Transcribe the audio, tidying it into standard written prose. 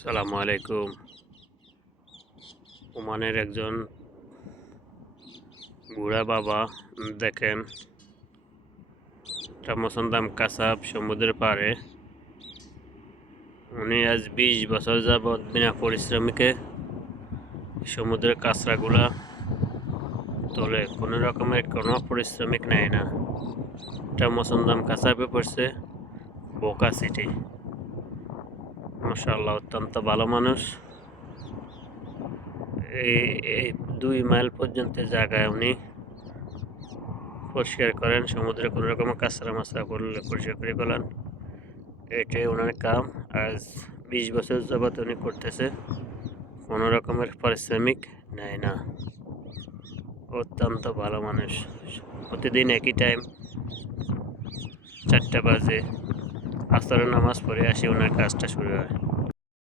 আসসালামু আলাইকুম। ওমানের একজন বুড়া বাবা দেখেন, রামসন্দাম কাসাব সমুদ্রের পাড়ে উনি আজ 20 বছর যাবৎ বিনা পরিশ্রমিকে সমুদ্রের কাঁচরাগুলা তোলে। কোনো রকমের কোনো পরিশ্রমিক নেয় না। রামসন্দাম কাসাবে পড়ছে বোকা সিটি। মাশাআল্লাহ, অত্যন্ত ভালো মানুষ। এই 2 মাইল পর্যন্ত জায়গায় উনি পরিষ্কার করেন, সমুদ্রে কোনো রকমের কাঁচরা মাছরা করলে পরিষ্কার করে ফেলান। এটাই ওনার কাম। আজ 20 বছর যাবৎ উনি করতেছে, কোনো রকমের পারিশ্রমিক নেয় না। অত্যন্ত ভালো মানুষ। প্রতিদিন একই টাইম 4টা বাজে আসরের নামাজ পড়ে আসি ওনার কাজটা শুরু হয়।